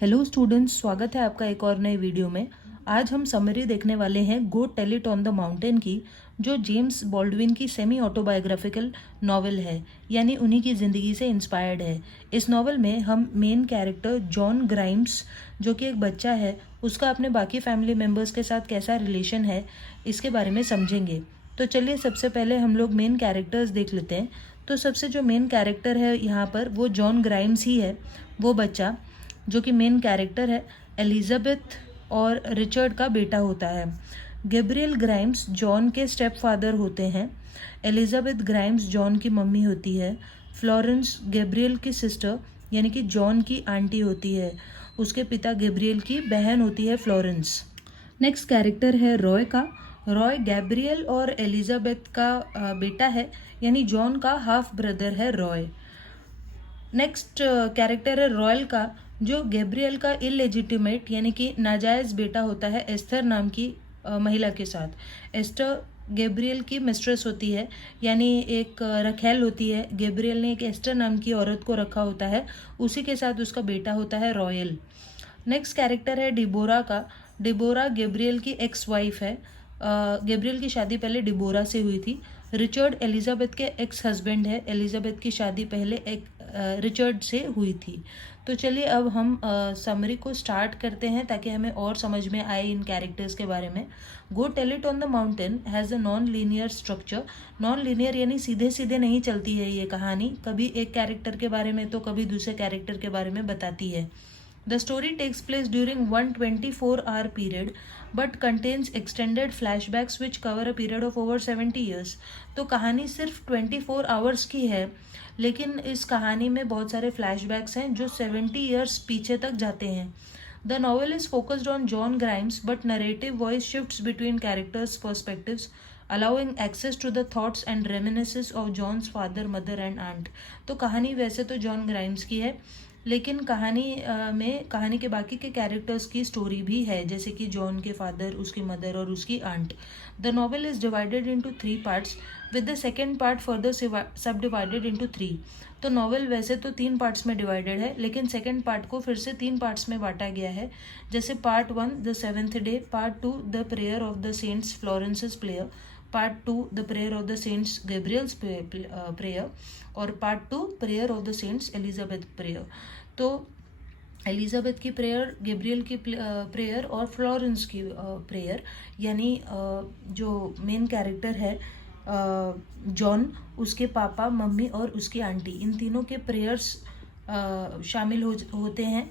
Hello students, स्वागत है आपका एक और नए वीडियो में। आज हम समरी देखने वाले हैं go tell it on the mountain की, जो जेम्स बॉल्डविन की सेमी ऑटोबायोग्राफिकल नॉवल है, यानी उन्हीं की ज़िंदगी से इंस्पायर्ड है। इस नॉवल में हम मेन कैरेक्टर जॉन ग्राइम्स, जो कि एक बच्चा है, उसका अपने बाकी फैमिली मेम्बर्स के साथ कैसा रिलेशन है, इसके बारे में समझेंगे। तो चलिए सबसे पहले हम लोग मेन कैरेक्टर्स देख लेते हैं। तो सबसे जो मेन कैरेक्टर है यहाँ पर वो जॉन ग्राइम्स ही है, वो बच्चा जो कि मेन कैरेक्टर है। एलिजाबेथ और रिचर्ड का बेटा होता है। गैब्रियल ग्राइम्स जॉन के स्टेप फादर होते हैं। एलिजाबेथ ग्राइम्स जॉन की मम्मी होती है। फ्लोरेंस गैब्रियल की सिस्टर यानी कि जॉन की आंटी होती है। उसके पिता गैब्रियल की बहन होती है फ्लोरेंस। नेक्स्ट कैरेक्टर है रॉय का। रॉय गैब्रियल और एलिजाबेथ का बेटा है, यानी जॉन का हाफ ब्रदर है रॉय। नेक्स्ट कैरेक्टर है रॉयल का, जो गैब्रियल का इलेजिटिमेट यानी कि नाजायज़ बेटा होता है एस्थर नाम की महिला के साथ। एस्टर गैब्रियल की मिस्ट्रेस होती है, यानी एक रखेल होती है। गैब्रियल ने एक एस्टर नाम की औरत को रखा होता है, उसी के साथ उसका बेटा होता है रॉयल। नेक्स्ट कैरेक्टर है डिबोरा का। डिबोरा गैब्रियल की एक्स वाइफ है। गैब्रियल की शादी पहले डिबोरा से हुई थी। रिचर्ड एलिजाबेथ के एक्स हस्बैंड है। एलिजाबेथ की शादी पहले एक रिचर्ड से हुई थी। तो चलिए अब हम समरी को स्टार्ट करते हैं ताकि हमें और समझ में आए इन कैरेक्टर्स के बारे में। Go tell it on the mountain has a non linear structure. Non linear यानी सीधे सीधे नहीं चलती है ये कहानी, कभी एक कैरेक्टर के बारे में तो कभी दूसरे कैरेक्टर के बारे में बताती है। The story takes place during one 24-hour period but contains extended flashbacks which cover a period of over 70 years. तो कहानी सिर्फ 24 आवर्स की है, लेकिन इस कहानी में बहुत सारे फ्लैशबैक्स हैं जो 70 ईयर्स पीछे तक जाते हैं। The novel is focused on John Grimes but narrative voice shifts between characters' perspectives, allowing access to the thoughts and reminiscences of John's father, mother and aunt. तो कहानी वैसे तो जॉन ग्राइम्स की है, लेकिन कहानी में कहानी के बाकी के कैरेक्टर्स की स्टोरी भी है, जैसे कि जॉन के फादर, उसकी मदर और उसकी aunt. The novel is divided into 3 parts with the second part further sub divided into 3। तो नॉवल वैसे तो 3 पार्ट्स में डिवाइडेड है, लेकिन सेकेंड पार्ट को फिर से 3 पार्ट्स में बांटा गया है। जैसे part 1 the seventh day, part 2 the prayer of the saints Florence's prayer, part 2 the prayer of the saints Gabriel's prayer और part 2 prayer of the saints Elizabeth prayer. तो एलिजाबेथ की प्रेयर, गैब्रियल की prayer और Florence की prayer, यानी जो main character है John, उसके पापा, मम्मी और उसकी आंटी, इन तीनों के प्रेयर्स शामिल होते हैं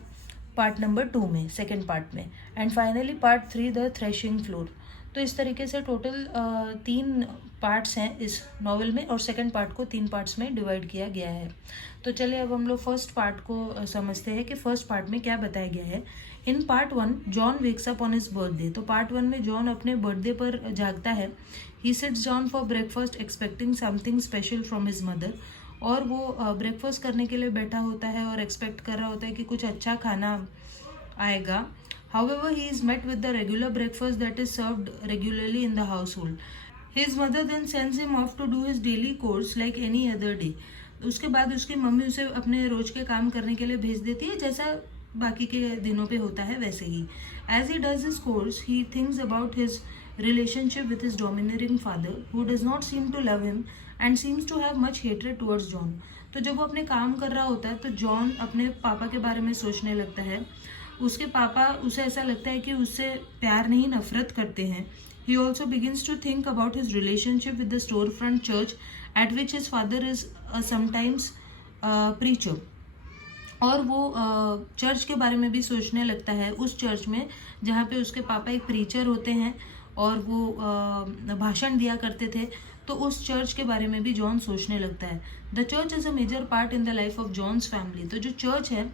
पार्ट नंबर 2 में, सेकेंड पार्ट में। And finally part 3 the threshing floor. तो इस तरीके से टोटल 3 पार्ट्स हैं इस नॉवल में और सेकंड पार्ट को 3 पार्ट्स में डिवाइड किया गया है। तो चलिए अब हम लोग फर्स्ट पार्ट को समझते हैं कि फर्स्ट पार्ट में क्या बताया गया है। In part 1 John wakes up on his birthday. तो पार्ट 1 में जॉन अपने बर्थडे पर जागता है। He sits down for breakfast expecting something special from his mother. और वो ब्रेकफास्ट करने के लिए बैठा होता है और एक्सपेक्ट कर रहा होता है कि कुछ अच्छा खाना आएगा। However, he is met with the regular breakfast that is served regularly in the household. His mother then sends him off to do his daily chores like any other day. उसके बाद उसकी मम्मी उसे अपने रोज के काम करने के लिए भेज देती है, जैसा बाकी के दिनों पे होता है वैसे ही। As he does his chores, he thinks about his relationship with his domineering father, who does not seem to love him and seems to have much hatred towards John. तो जब वो अपने काम कर रहा होता है तो जॉन अपने पापा के बारे में सोचने लगता है। उसके पापा, उसे ऐसा लगता है कि उससे प्यार नहीं नफरत करते हैं। He also begins to think about his relationship with the storefront church at which his father is sometimes preacher. और वो चर्च के बारे में भी सोचने लगता है, उस चर्च में जहाँ पे उसके पापा एक प्रीचर होते हैं और वो भाषण दिया करते थे। तो उस चर्च के बारे में भी जॉन सोचने लगता है। The church is a major part in the life of John's family. तो जो चर्च है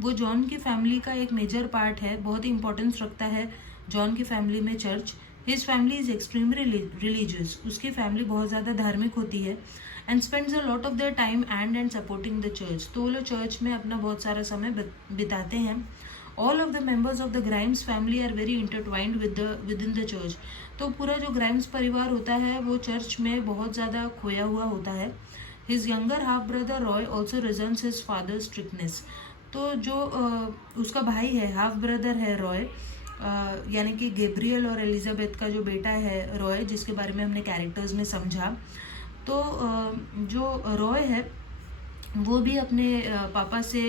वो जॉन की फैमिली का एक मेजर पार्ट है, बहुत ही इंपॉर्टेंस रखता है जॉन की फैमिली में church. His family is extremely religious. उसकी फैमिली बहुत ज़्यादा धार्मिक होती है। And spends a lot of their time and supporting the church. तो वो लोग चर्च में अपना बहुत सारा समय बिताते हैं। All of the members of the Grimes family are very intertwined with in the church. तो पूरा जो ग्राइम्स परिवार होता है वो चर्च में बहुत ज़्यादा खोया हुआ होता है। His younger half brother Roy also resents his father strictness. तो जो उसका भाई है, हाफ ब्रदर है रॉय, यानी कि गैब्रियल और एलिजाबेथ का जो बेटा है रॉय, जिसके बारे में हमने कैरेक्टर्स में समझा, तो जो रॉय है वो भी अपने पापा से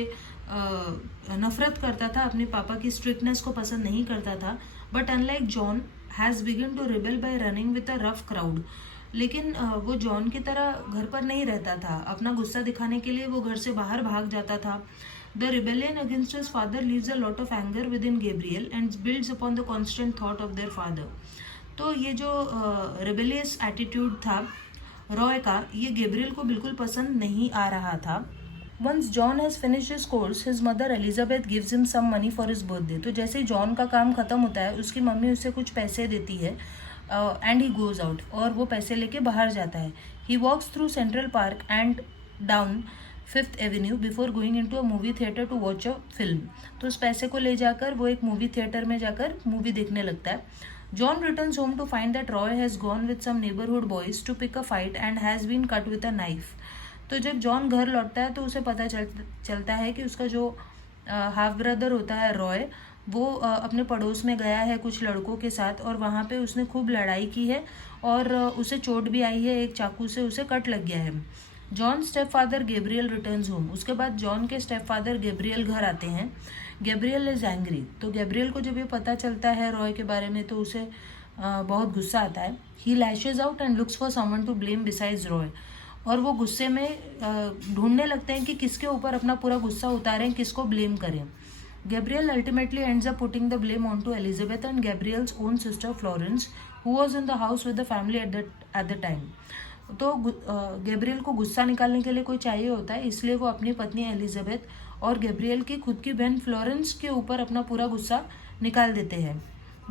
नफरत करता था, अपने पापा की स्ट्रिक्टनेस को पसंद नहीं करता था। But unlike John has begun to rebel by running with a rough crowd. लेकिन वो जॉन की तरह घर पर नहीं रहता था, अपना गुस्सा दिखाने के लिए वो घर से बाहर भाग जाता था। The rebellion against his father leaves a lot of anger with in Gabriel and builds upon the constant thought of their father. तो ये जो रिबेलियस एटीट्यूड था रॉय का, ये गैब्रियल को बिल्कुल पसंद नहीं आ रहा था। Once John has finished his course, his mother Elizabeth gives him some money for his birthday. तो जैसे ही जॉन का काम खत्म होता है, उसकी मम्मी उसे कुछ पैसे देती है एंड ही गोज आउट, और वो पैसे लेके बाहर जाता है। He walks through Central Park and down Fifth Avenue before going into a movie theatre to watch a film. तो उस पैसे को ले जाकर वो एक मूवी थिएटर में जाकर मूवी देखने लगता है। John returns home to find that Roy has gone with some neighbourhood boys to pick a fight and has been cut with a knife. तो जब जॉन घर लौटता है तो उसे पता चलता है कि उसका जो हाफ ब्रदर होता है रॉय, वो अपने पड़ोस में गया है कुछ लड़कों के साथ, और वहाँ पे उसने खूब लड़ाई की है और उसे चोट भी आई है, एक चाकू से उसे कट लग गया है। John step father Gabriel returns home. उसके बाद जॉन के स्टेप फादर गैब्रियल घर आते हैं। Gabriel is angry. तो गैब्रियल को जब ये पता चलता है रॉय के बारे में तो उसे बहुत गुस्सा आता है। He lashes out and looks for someone to blame besides Roy. और वो गुस्से में ढूंढने लगते हैं कि किसके ऊपर अपना पूरा गुस्सा उतारें, किसको ब्लेम करें। Gabriel ultimately ends up putting the blame on to Elizabeth and Gabriel's own sister Florence, who was in the house with the family at the time. तो गैब्रियल को गुस्सा निकालने के लिए कोई चाहिए होता है, इसलिए वो अपनी पत्नी एलिजाबेथ और गैब्रियल की खुद की बहन फ्लोरेंस के ऊपर अपना पूरा गुस्सा निकाल देते हैं।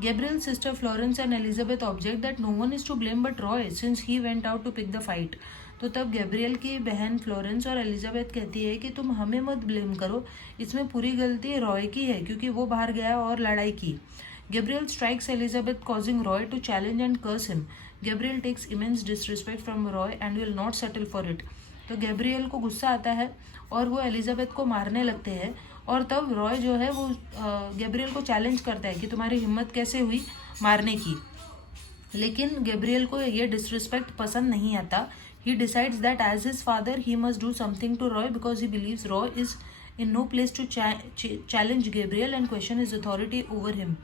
Gabriel's sister Florence and Elizabeth object that no one is to blame but Roy since he went out to pick the fight. तो तब गैब्रियल की बहन फ्लोरेंस और एलिजाबेथ कहती है कि तुम हमें मत ब्लेम करो, इसमें पूरी गलती रॉय की है क्योंकि वो बाहर गया और लड़ाई की। Gabriel strikes Elizabeth causing Roy to challenge and curse him. Gabriel takes immense disrespect from Roy and will not settle for it. तो गैब्रियल को गुस्सा आता है और वो एलिजाबेथ को मारने लगते हैं, और तब रॉय जो है वो गैब्रियल को चैलेंज करता है कि तुम्हारी हिम्मत कैसे हुई मारने की। लेकिन गैब्रियल को ये डिसरिस्पेक्ट पसंद नहीं आता। He decides that as his father he must do something to Roy because he believes Roy is in no place to challenge Gabriel and question his authority over him.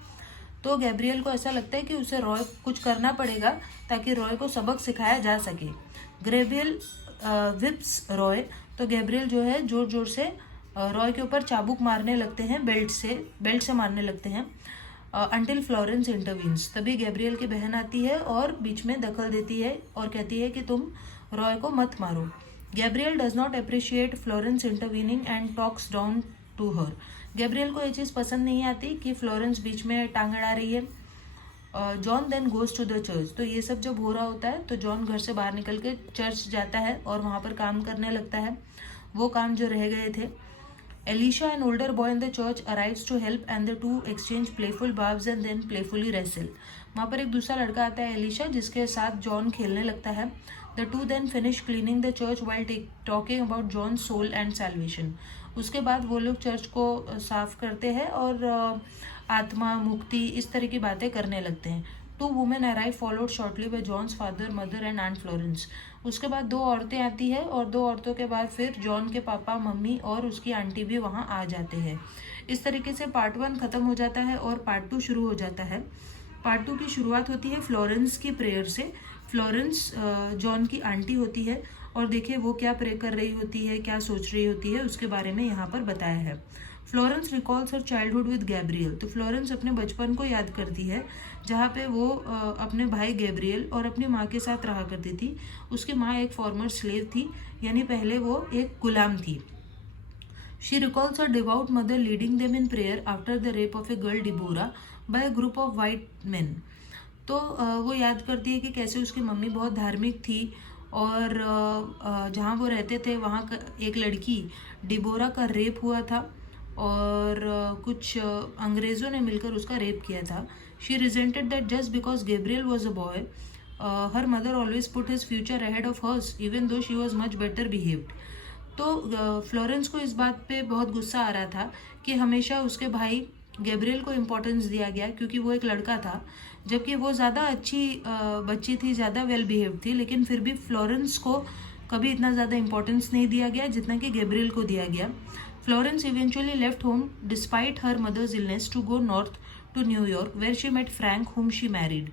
तो Gabriel को ऐसा लगता है कि उसे रॉय कुछ करना पड़ेगा ताकि रॉय को सबक सिखाया जा सके। गैब्रियल विप्स रॉय। तो गैब्रियल जो है जोर जोर से रॉय के ऊपर चाबुक मारने लगते हैं, बेल्ट से मारने लगते हैं। Until Florence intervenes. तभी गैब्रियल की बहन आती है और बीच में दखल देती है और कहती है कि तुम रॉय को मत मारो। Gabriel does not appreciate Florence intervening and talks down to her. Gabriel को ये चीज़ पसंद नहीं आती कि फ्लोरेंस बीच में टांग अड़ा रही है। John then goes to the church. तो ये सब जब हो रहा होता है तो जॉन घर से बाहर निकल के चर्च जाता है और वहाँ पर काम करने लगता है, वो काम जो रह गए थे। Elisha, an older boy in the church, arrives to help and the two exchange playful barbs and then playfully wrestle. वहाँ पर एक दूसरा लड़का आता है एलिशा, जिसके साथ जॉन खेलने लगता है। The two then finish cleaning the church while talking about John's soul and salvation. उसके बाद वो लोग चर्च को साफ करते हैं और आत्मा मुक्ति इस तरह की बातें करने लगते हैं। Two women arrive followed shortly by John's father mother and aunt Florence. उसके बाद दो औरतें आती है और दो औरतों के बाद फिर जॉन के पापा मम्मी और उसकी आंटी भी वहाँ आ जाते हैं। इस तरीके से पार्ट 1 ख़त्म हो जाता है और पार्ट 2 शुरू हो जाता है। पार्ट 2 की शुरुआत होती है फ्लोरेंस की प्रेयर से। फ्लोरेंस जॉन की आंटी होती है और देखिए वो क्या प्रे कर रही होती है, क्या सोच रही होती है, उसके बारे में यहाँ पर बताया है। Florence recalls her childhood with Gabriel. तो फ्लोरेंस अपने बचपन को याद करती है जहाँ पे वो अपने भाई गैब्रियल और अपनी माँ के साथ रहा करती थी। उसकी माँ एक फॉर्मर स्लेव थी, यानी पहले वो एक गुलाम थी। She recalls her devout mother leading them in prayer after the rape of a girl Deborah by a group of white men. तो वो याद करती है कि कैसे उसकी मम्मी बहुत धार्मिक थी और जहाँ वो रहते थे वहाँ एक लड़की डिबोरा का रेप हुआ था और कुछ अंग्रेज़ों ने मिलकर उसका रेप किया था। She resented that just because Gabriel was a boy her mother always put his future ahead of hers even though she was much better behaved. तो फ्लोरेंस को इस बात पे बहुत गुस्सा आ रहा था कि हमेशा उसके भाई गैब्रियल को इम्पोर्टेंस दिया गया क्योंकि वो एक लड़का था, जबकि वो ज़्यादा अच्छी बच्ची थी, ज़्यादा वेल बिहेव थी, लेकिन फिर भी फ्लोरेंस को कभी इतना ज़्यादा इम्पोर्टेंस नहीं दिया गया जितना कि गैब्रियल को दिया गया। Florence eventually left home despite her mother's illness to go north to New York where she met Frank whom she married.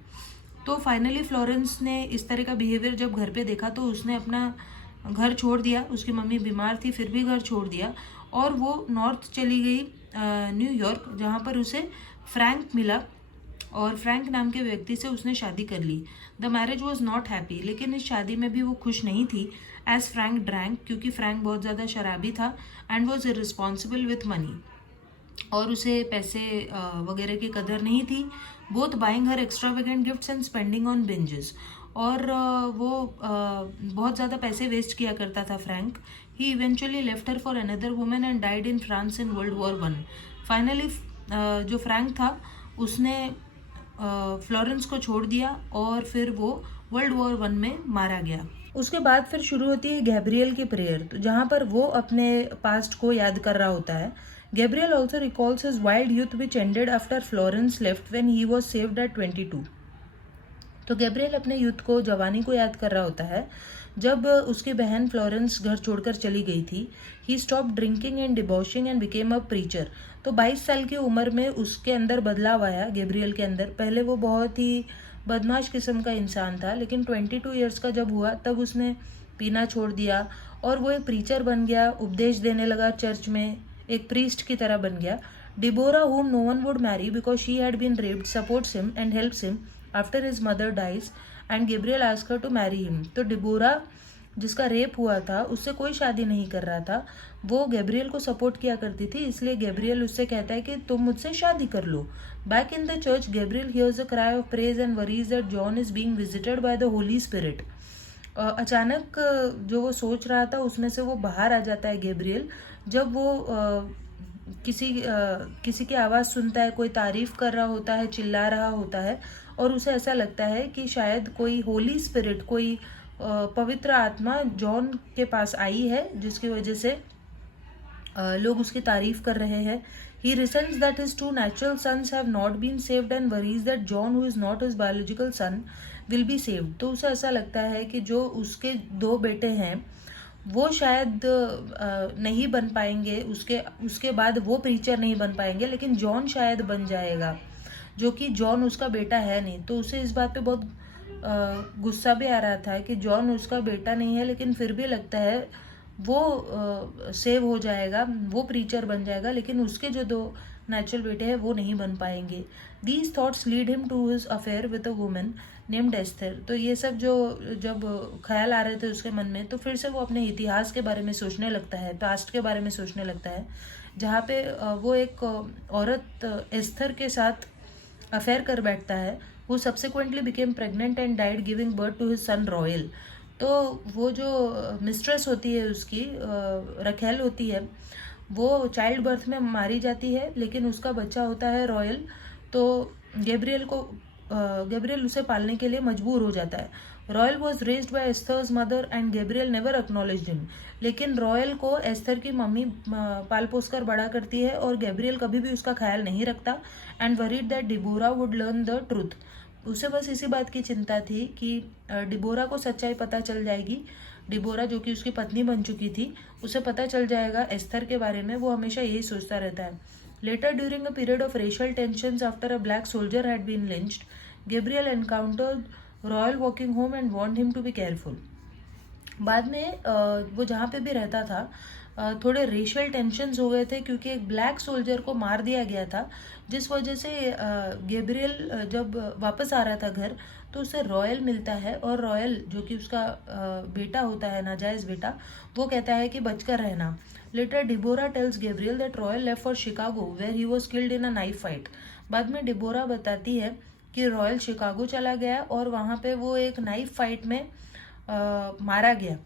तो फाइनली फ्लोरेंस ने इस तरह का बिहेवियर जब घर पे देखा तो उसने अपना घर छोड़ दिया। उसकी मम्मी बीमार थी फिर भी घर छोड़ दिया और वो नॉर्थ चली गई न्यूयॉर्क, जहाँ पर उसे फ्रैंक मिला और फ्रैंक नाम के व्यक्ति से उसने शादी कर ली। The marriage was not happy, लेकिन इस शादी में भी वो खुश नहीं थी एज फ्रैंक ड्रैंक, क्योंकि फ्रैंक बहुत ज़्यादा शराबी था and was irresponsible with money, और उसे पैसे वगैरह की कदर नहीं थी। Both buying her extravagant gifts and spending on binges, और वो बहुत ज़्यादा पैसे वेस्ट किया करता था Frank. He eventually left her for another women and died in France in world war 1। Finally जो फ्रैंक था उसने फ्लोरेंस को छोड़ दिया और फिर वो वर्ल्ड वॉर 1 में मारा गया। उसके बाद फिर शुरू होती है गैब्रियल की प्रेयर, तो जहाँ पर वो अपने पास्ट को याद कर रहा होता है। Gabriel also recalls his wild youth which ended after Florence left when he was saved at 22। तो गैब्रियल अपने यूथ को, जवानी को याद कर रहा होता है जब उसकी बहन फ्लोरेंस घर छोड़कर चली गई थी। He stop drinking and debauching and became a preacher. तो 22 साल की उम्र में उसके अंदर बदलाव आया, गैब्रियल के अंदर। पहले वो बहुत ही बदमाश किस्म का इंसान था, लेकिन 22 ईयर्स का जब हुआ तब उसने पीना छोड़ दिया और वो एक प्रीचर बन गया, उपदेश देने लगा चर्च में, एक प्रीस्ट की तरह बन गया। डिबोरा whom no one would marry because she had been raped supports him and helps him after his mother dies and Gabriel asks her to marry him। तो डिबोरा जिसका रेप हुआ था उससे कोई शादी नहीं कर रहा था, वो गैब्रियल को सपोर्ट किया करती थी, इसलिए गैब्रियल उससे कहता है कि तुम मुझसे शादी कर लो। Back in the church Gabriel hears a cry of praise and worries that John is being visited by the Holy Spirit. अचानक जो वो सोच रहा था उसमें से वो बाहर आ जाता है गैब्रियल, जब वो किसी की आवाज़ सुनता है, कोई तारीफ कर रहा होता है, चिल्ला रहा होता है, और उसे ऐसा लगता है कि शायद कोई होली स्पिरिट, कोई पवित्र आत्मा जॉन के पास आई है, जिसकी वजह से लोग उसकी तारीफ कर रहे हैं। He resents that his two natural sons have not been saved and worries that John, who is not his biological son, will be saved। तो उसे ऐसा लगता है कि जो उसके दो बेटे हैं वो शायद नहीं बन पाएंगे, उसके बाद वो प्रीचर नहीं बन पाएंगे, लेकिन जॉन शायद बन जाएगा, जो कि जॉन उसका बेटा है नहीं। तो उसे इस बात पे बहुत गुस्सा भी आ रहा था कि जॉन उसका बेटा नहीं है, लेकिन फिर भी लगता है वो सेव हो जाएगा, वो प्रीचर बन जाएगा, लेकिन उसके जो दो नेचुरल बेटे हैं वो नहीं बन पाएंगे। These thoughts lead him to his affair with a woman named Esther. तो ये सब जब ख्याल आ रहे थे उसके मन में, तो फिर से वो अपने इतिहास के बारे में सोचने लगता है, पास्ट के बारे में सोचने लगता है, जहाँ पे वो एक औरत एस्थर के साथ अफेयर कर बैठता है। वो subsequently became pregnant and died giving birth to his son Royal. तो वो जो मिस्ट्रेस होती है उसकी, रखेल होती है, वो चाइल्ड बर्थ में मारी जाती है, लेकिन उसका बच्चा होता है रॉयल। तो गैब्रियल उसे पालने के लिए मजबूर हो जाता है। Royal was raised by Esther's mother and Gabriel never acknowledged him. लेकिन रॉयल को एस्थर की मम्मी पाल पोस कर बड़ा करती है और गैब्रियल कभी भी उसका ख्याल नहीं रखता and worried that Deborah would learn the truth. उसे बस इसी बात की चिंता थी कि डिबोरा को सच्चाई पता चल जाएगी। डिबोरा जो कि उसकी पत्नी बन चुकी थी, उसे पता चल जाएगा एस्थर के बारे में। वो हमेशा यही सोचता रहता है। Later during a period of racial tensions after a black soldier had been lynched, Gabriel encountered Royal walking home and warned him to be careful. बाद में वो जहाँ पे भी रहता था थोड़े रेशियल टेंशन्स हो गए थे, क्योंकि एक ब्लैक सोल्जर को मार दिया गया था, जिस वजह से गैब्रियल जब वापस आ रहा था घर तो उसे रॉयल मिलता है, और रॉयल जो कि उसका बेटा होता है, नाजायज़ बेटा, वो कहता है कि बचकर रहना। Later Deborah tells Gabriel that Royal left for Chicago where he was killed in a knife fight. बाद में डिबोरा बताती है कि रॉयल शिकागो चला गया और वहाँ पे वो एक नाइफ फाइट में मारा गया।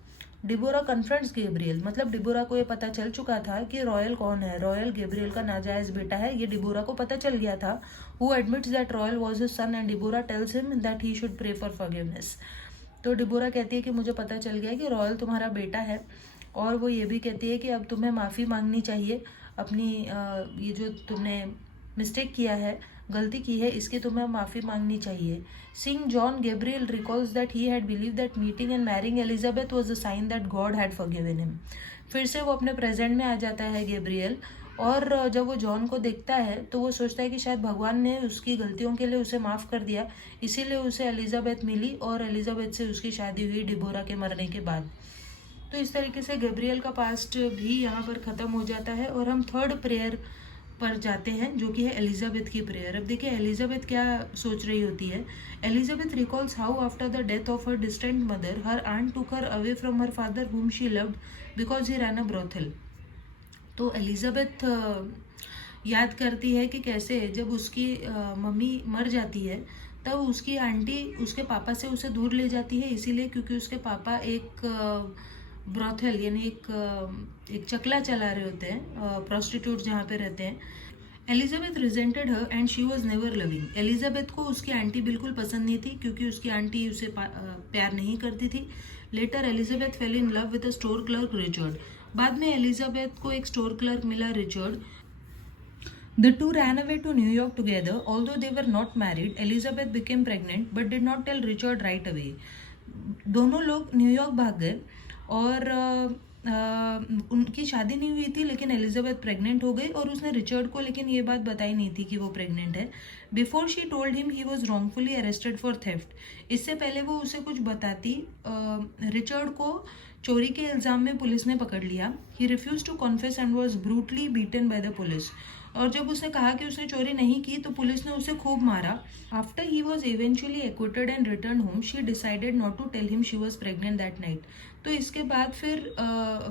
डिबोरा कन्फ्रंट्स गैब्रियल, मतलब डिबोरा को ये पता चल चुका था कि रॉयल कौन है, रॉयल गैब्रियल का नाजायज बेटा है, ये डिबोरा को पता चल गया था। Who admits that Royal was his son and Deborah tells him that he should pray for forgiveness. तो डिबोरा कहती है कि मुझे पता चल गया कि रॉयल तुम्हारा बेटा है और वो ये भी कहती है कि अब तुम्हें माफ़ी मांगनी चाहिए अपनी ये जो तुमने मिस्टेक किया है, गलती की है, इसकी तुम्हें माफ़ी मांगनी चाहिए. Seeing John, Gabriel recalls that he had believed that meeting and marrying Elizabeth was a sign that God had forgiven him. फिर से वो अपने प्रेजेंट में आ जाता है गैब्रियल, और जब वो जॉन को देखता है तो वो सोचता है कि शायद भगवान ने उसकी गलतियों के लिए उसे माफ़ कर दिया, इसीलिए उसे एलिजाबेथ मिली और एलिजाबेथ से उसकी शादी हुई डिबोरा के मरने के बाद. तो इस तरीके से गैब्रियल का पास्ट भी यहाँ पर ख़त्म हो जाता है और हम थर्ड प्रेयर पर जाते हैं, जो कि है एलिजाबेथ की प्रेयर. अब देखिए एलिजाबेथ क्या सोच रही होती है. Elizabeth recalls how after the death of her distant mother her aunt took her away from her father whom she loved because he ran a brothel. तो एलिजाबेथ याद करती है कि कैसे जब उसकी मम्मी मर जाती है तब उसकी आंटी उसके पापा से उसे दूर ले जाती है, इसीलिए क्योंकि उसके पापा एक ब्रॉथल यानी एक चकला चला रहे होते हैं, प्रोस्टिट्यूट जहाँ पे रहते हैं. Elizabeth resented her and she was never loving. Elizabeth को उसकी आंटी बिल्कुल पसंद नहीं थी क्योंकि उसकी आंटी उसे प्यार नहीं करती थी. Later Elizabeth fell in love with a store clerk Richard. बाद में एलिजाबेथ को एक स्टोर क्लर्क मिला, Richard. The two ran away to New York together. Although they were not married, Elizabeth became pregnant but did not tell Richard right away. दोनों लोग New York भाग गए और उनकी शादी नहीं हुई थी, लेकिन एलिजाबेथ प्रेग्नेंट हो गई और उसने रिचर्ड को लेकिन ये बात बताई नहीं थी कि वो प्रेग्नेंट है. Before she told him he was wrongfully arrested for theft. इससे पहले वो उसे कुछ बताती, रिचर्ड को चोरी के इल्ज़ाम में पुलिस ने पकड़ लिया. He refuse to confess and was brutally beaten by the police. और जब उसने कहा कि उसने चोरी नहीं की तो पुलिस ने उसे खूब मारा. After he was eventually acquitted and return home she decided not to tell him she was pregnant that night. तो इसके बाद फिर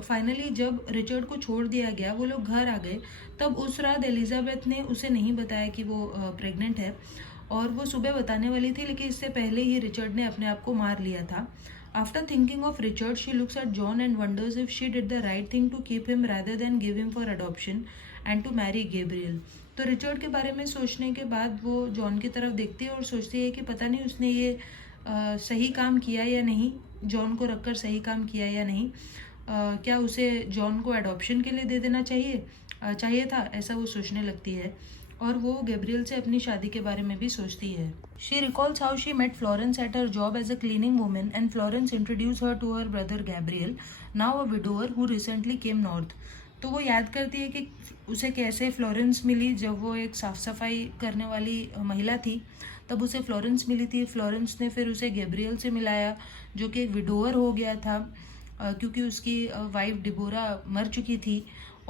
फाइनली जब रिचर्ड को छोड़ दिया गया, वो लोग घर आ गए, तब उस रात एलिजाबेथ ने उसे नहीं बताया कि वो प्रेग्नेंट है, और वो सुबह बताने वाली थी लेकिन इससे पहले ही रिचर्ड ने अपने आप को मार लिया था. After thinking of Richard she looks at John and wonders if she did the right thing to keep him rather than give him for adoption and to marry Gabriel. तो रिचर्ड के बारे में सोचने के बाद वो जॉन की तरफ देखती है और सोचती है कि पता नहीं उसने ये सही काम किया या नहीं, जॉन को रखकर सही काम किया या नहीं. क्या उसे जॉन को एडॉप्शन के लिए दे देना चाहिए था, ऐसा वो सोचने लगती है. और वो गैब्रियल से अपनी शादी के बारे में भी सोचती है. She recalls how she met Florence at her job as a cleaning woman and Florence introduce her to her brother Gabriel, now a widower who recently came north. तो वो याद करती है कि उसे कैसे फ्लोरेंस मिली. जब वो एक साफ़ सफाई करने वाली महिला थी तब उसे फ्लोरेंस मिली थी. फ्लोरेंस ने फिर उसे गैब्रियल से मिलाया जो कि एक विडोअर हो गया था क्योंकि उसकी वाइफ डिबोरा मर चुकी थी.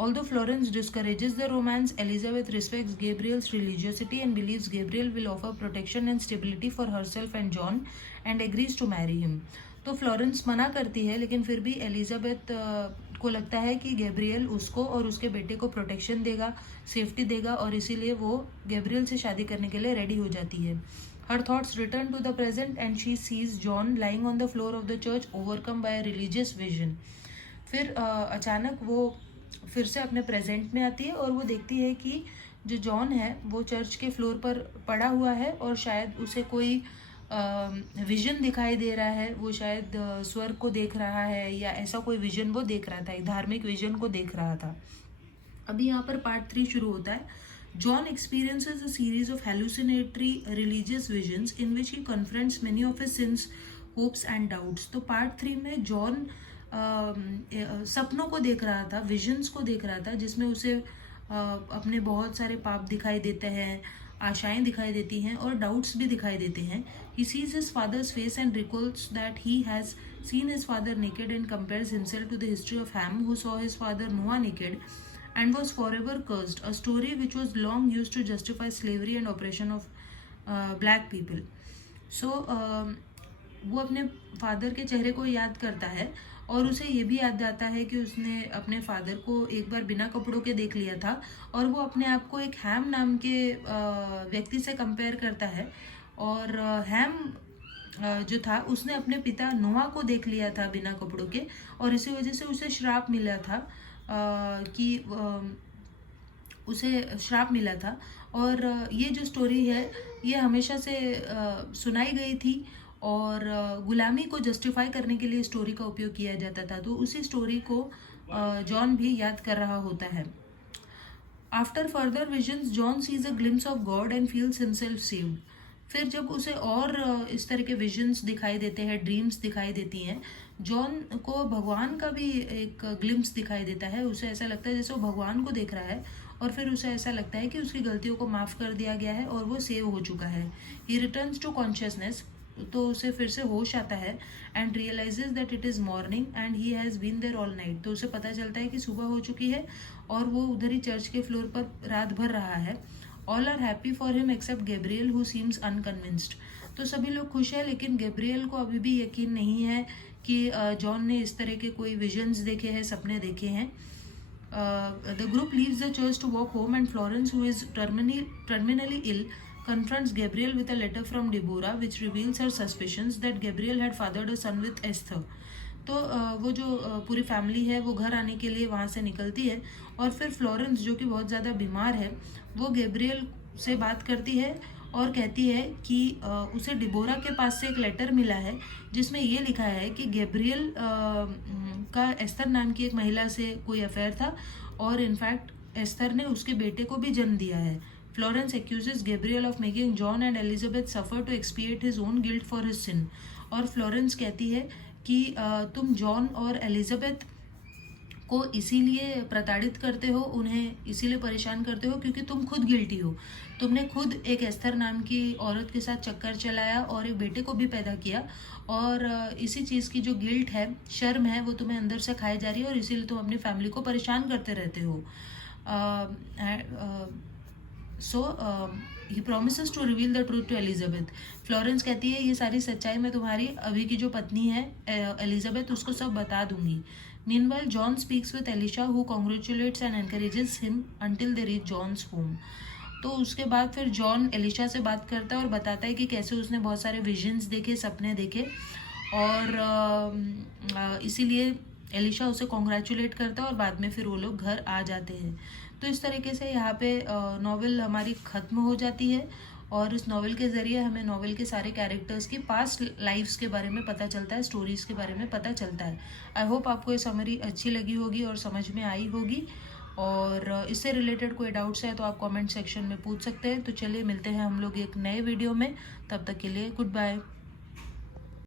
Although Florence discourages the romance, Elizabeth respects Gabriel's religiosity and believes Gabriel will offer protection and stability for herself and John and agrees to marry him. तो फ्लोरेंस मना करती है लेकिन फिर भी एलिजाबेथ को लगता है कि गैब्रियल उसको और उसके बेटे को प्रोटेक्शन देगा, सेफ्टी देगा, और इसीलिए वो गैब्रियल से शादी करने के लिए रेडी हो जाती है. Her thoughts return to the present and she sees John lying on the floor of the church overcome by a religious vision. फिर अचानक वो फिर से अपने प्रेजेंट में आती है और वो देखती है कि जो जॉन है वो चर्च के फ्लोर पर पड़ा हुआ है और शायद उसे कोई विजन दिखाई दे रहा है. वो शायद स्वर्ग को देख रहा है या ऐसा कोई विजन वो देख रहा था, एक धार्मिक विजन को देख रहा था. अभी यहाँ पर पार्ट 3 शुरू होता है. John experiences a series of hallucinatory religious visions in which he confronts many of his sins, hopes and doubts. तो पार्ट 3 में जॉन सपनों को देख रहा था, विजन्स को देख रहा था जिसमें उसे अपने बहुत सारे पाप दिखाई देते हैं, आशाएं दिखाई देती हैं और डाउट्स भी दिखाई देते हैं. He sees his father's face and recalls that he has seen his father naked and compares himself to the history of Ham who saw his father Noah naked and was forever cursed, a story which was long used to justify slavery and oppression of black people. So वो अपने father के चेहरे को याद करता है और उसे ये भी याद आता है कि उसने अपने फादर को एक बार बिना कपड़ों के देख लिया था और वो अपने आप को एक हैम नाम के व्यक्ति से कंपेयर करता है. और हैम जो था उसने अपने पिता नोआ को देख लिया था बिना कपड़ों के और इसी वजह से उसे श्राप मिला था उसे श्राप मिला था. और ये जो स्टोरी है ये हमेशा से सुनाई गई थी और गुलामी को जस्टिफाई करने के लिए स्टोरी का उपयोग किया जाता था। तो उसी स्टोरी को जॉन भी याद कर रहा होता है। After further visions John sees a glimpse of God and feels himself saved. फिर जब उसे और इस तरह के विजन्स दिखाई देते हैं, ड्रीम्स दिखाई देती हैं, जॉन को भगवान का भी एक ग्लिम्स दिखाई देता है। उसे ऐसा लगता है जैसे वो भगवान को देख रहा है, और फिर उसे ऐसा लगता है कि उसकी गलतियों को माफ़ कर दिया गया है और वो सेव हो चुका है। ही रिटर्न्स टू कॉन्शियसनेस, तो उसे फिर से होश आता है, and realises that it is morning and he has been there all night. तो उसे पता चलता है कि सुबह हो चुकी है और वो उधर ही चर्च के फ्लोर पर रात भर रहा है। All are happy for him except Gabriel who seems unconvinced. तो सभी लोग खुश हैं, लेकिन गैब्रियल को अभी भी यकीन नहीं है कि जॉन ने इस तरह के कोई विजन्स देखे हैं, सपने देखे हैं। The group leaves the church to walk home, and Florence, who is terminally ill, confronts Gabriel with a letter from Deborah, which reveals her suspicions that Gabriel had fathered a son with Esther. तो वो जो पूरी family है वो घर आने के लिए वहाँ से निकलती है, और फिर फ्लोरेंस जो कि बहुत ज़्यादा बीमार है, वो गैब्रियल से बात करती है और कहती है कि उसे डिबोरा के पास से एक लेटर मिला है जिसमें ये लिखा है कि गैब्रियल का एस्थर नाम की एक महिला से कोई अफेयर था, और इनफैक्ट एस्थर ने उसके बेटे को भी जन्म दिया है। Florence accuses Gabriel of making John and Elizabeth suffer to expiate his own guilt for his sin. और फ्लोरेंस कहती है कि तुम जॉन और एलिजाबेथ को इसीलिए प्रताड़ित करते हो, उन्हें इसीलिए परेशान करते हो क्योंकि तुम खुद गिल्टी हो। तुमने खुद एक एस्थर नाम की औरत के साथ चक्कर चलाया और एक बेटे को भी पैदा किया, और इसी चीज़ की जो गिल्ट है, शर्म है, वो तुम्हें अंदर से खाई जा रही है, और इसीलिए तुम अपनी फैमिली को परेशान करते रहते हो। So he promises to reveal the truth to Elizabeth. Florence कहती है ये सारी सच्चाई मैं तुम्हारी अभी की जो पत्नी है एलिजाबेथ, उसको सब बता दूंगी। Meanwhile John speaks with Elisha who congratulates and encourages him until they reach John's home. तो उसके बाद फिर जॉन एलिशा से बात करता है और बताता है कि कैसे उसने बहुत सारे विजन्स देखे, सपने देखे, और इसीलिए एलिशा उसे कॉन्ग्रेचुलेट करता है, और बाद में फिर वो लोग घर आ जाते हैं। तो इस तरीके से यहाँ पे नॉवेल हमारी ख़त्म हो जाती है, और इस नॉवेल के ज़रिए हमें नॉवेल के सारे कैरेक्टर्स की पास्ट लाइफ्स के बारे में पता चलता है, स्टोरीज़ के बारे में पता चलता है। आई होप आपको ये समरी अच्छी लगी होगी और समझ में आई होगी, और इससे रिलेटेड कोई डाउट्स है तो आप कमेंट सेक्शन में पूछ सकते हैं। तो चलिए मिलते हैं हम लोग एक नए वीडियो में, तब तक के लिए गुड बाय।